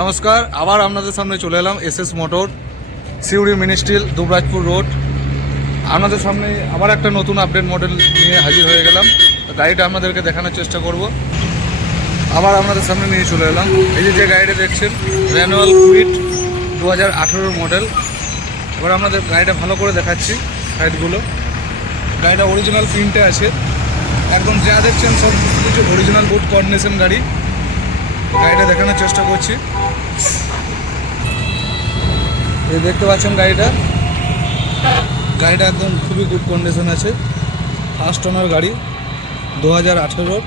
নমস্কার, আবার আপনাদের সামনে চলে এলাম SS Motor, Suri mini steel, Dubrajpur road. আপনাদের সামনে আবার একটা নতুন আপডেট মডেল নিয়ে হাজির হয়ে গেলাম। গাড়িটা আপনাদেরকে দেখানোর চেষ্টা করব। আবার আপনাদের সামনে নিয়ে চলে এলাম। এই যে গাড়িটা দেখছেন, ম্যানুয়াল কুইট 2018 মডেল। এবার আপনাদের গাড়িটা ভালো করে দেখাচ্ছি। সাইডগুলো গাড়িটা অরিজিনাল প্রিন্টে আছে, একদম যা দেখছেন সব কিছু অরিজিনাল গুড কন্ডিশন গাড়ি। গাড়িটা দেখানোর চেষ্টা করছি। এই দেখতে পাচ্ছেন গাড়িটা একদম খুবই গুড কন্ডিশন আছে। ফার্স্ট ওনার গাড়ি, 2018,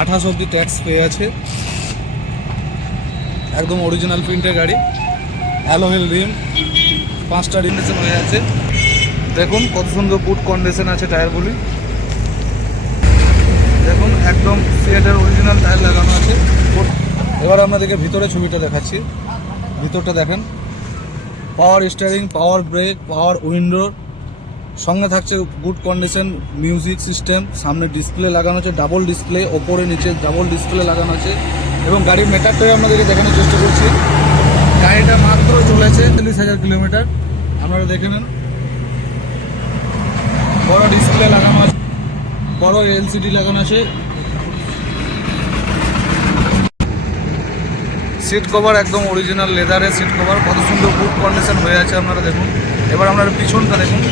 28 অবধি ট্যাক্স পেয়ে আছে। একদম অরিজিনাল প্রিন্টের গাড়ি, অ্যালোহেল রিম, 5টা রিমেশন হয়ে আছে। দেখুন কত সুন্দর গুড কন্ডিশন আছে টায়ারগুলি। দেখুন একদম সিয়েটের অরিজিনাল টায়ার লাগানো আছে। এবার আপনাদেরকে ভিতরে ছবিটা দেখাচ্ছি। ভিতরটা দেখেন, পাওয়ার স্টিয়ারিং, পাওয়ার ব্রেক, পাওয়ার উইন্ডোর, সঙ্গে থাকছে গুড কন্ডিশন মিউজিক সিস্টেম। সামনে ডিসপ্লে লাগানো আছে, ডাবল ডিসপ্লে, ওপরে নিচে ডাবল ডিসপ্লে লাগানো আছে। এবং গাড়ির মিটারটাই আপনাদেরকে দেখানোর চেষ্টা করছি। গাড়িটা মাত্র চলেছে 40,000 কিলোমিটার। আপনারা দেখে নেন, বড় ডিসপ্লে লাগানো আছে, বড় এলসিডি লাগানো আছে। সিট কভার একদম অরিজিনাল লেদারের সিট কভার, কত সুন্দর গুড কন্ডিশন হয়ে আছে আপনারা দেখুন। এবার আপনারা পিছনটা দেখুন,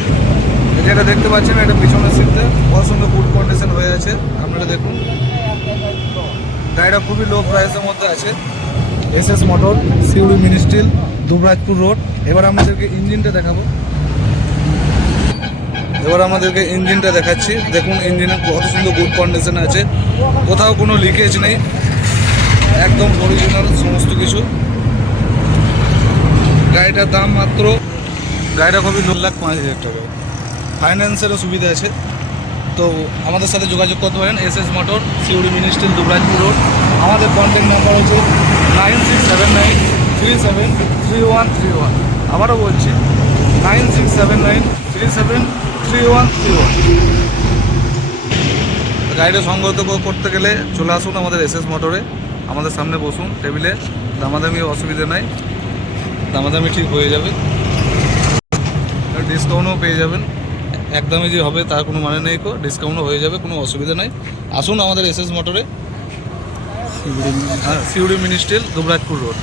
যেটা দেখতে পাচ্ছেন এটা পিছনের সিটটা কত সুন্দর গুড কন্ডিশন হয়ে আছে। আপনারা দেখুন গাড়িটা খুবই লো প্রাইসের মধ্যে আছে। SS Motor, Suri mini steel, Dubrajpur road. এবার আমাদেরকে ইঞ্জিনটা দেখাবো। এবার আমাদেরকে ইঞ্জিনটা দেখাচ্ছি। দেখুন ইঞ্জিনের কত সুন্দর গুড কন্ডিশন আছে, কোথাও কোনো লিকেজ নেই, একদম অরিজিনাল সমস্ত কিছু। গাড়িটার দাম মাত্র, গাড়িটা খুবই 9,05,000 টাকা। ফাইন্যান্সেরও সুবিধা আছে। তো আমাদের সাথে যোগাযোগ করতে পারেন। SS Motor, Suri mini steel, Dubrajpur road. আমাদের কন্ট্যাক্ট নাম্বার হচ্ছে 9679373131। আবারও বলছি 9679373131। গাড়িটা সংগত করতে গেলে চলে আসুন আমাদের এসএস মোটরে, আমাদের সামনে বসুন টেবিলে। দামাদামি অসুবিধা নাই, দামাদামি ঠিক হয়ে যাবে, ডিসকাউন্টও পেয়ে যাবেন। একদমই যে হবে তার কোনো মানে নেই, ডিসকাউন্টও হয়ে যাবে, কোনো অসুবিধা নাই। আসুন আমাদের এসএস মোটরে, Suri mini steel, Dubrajpur road.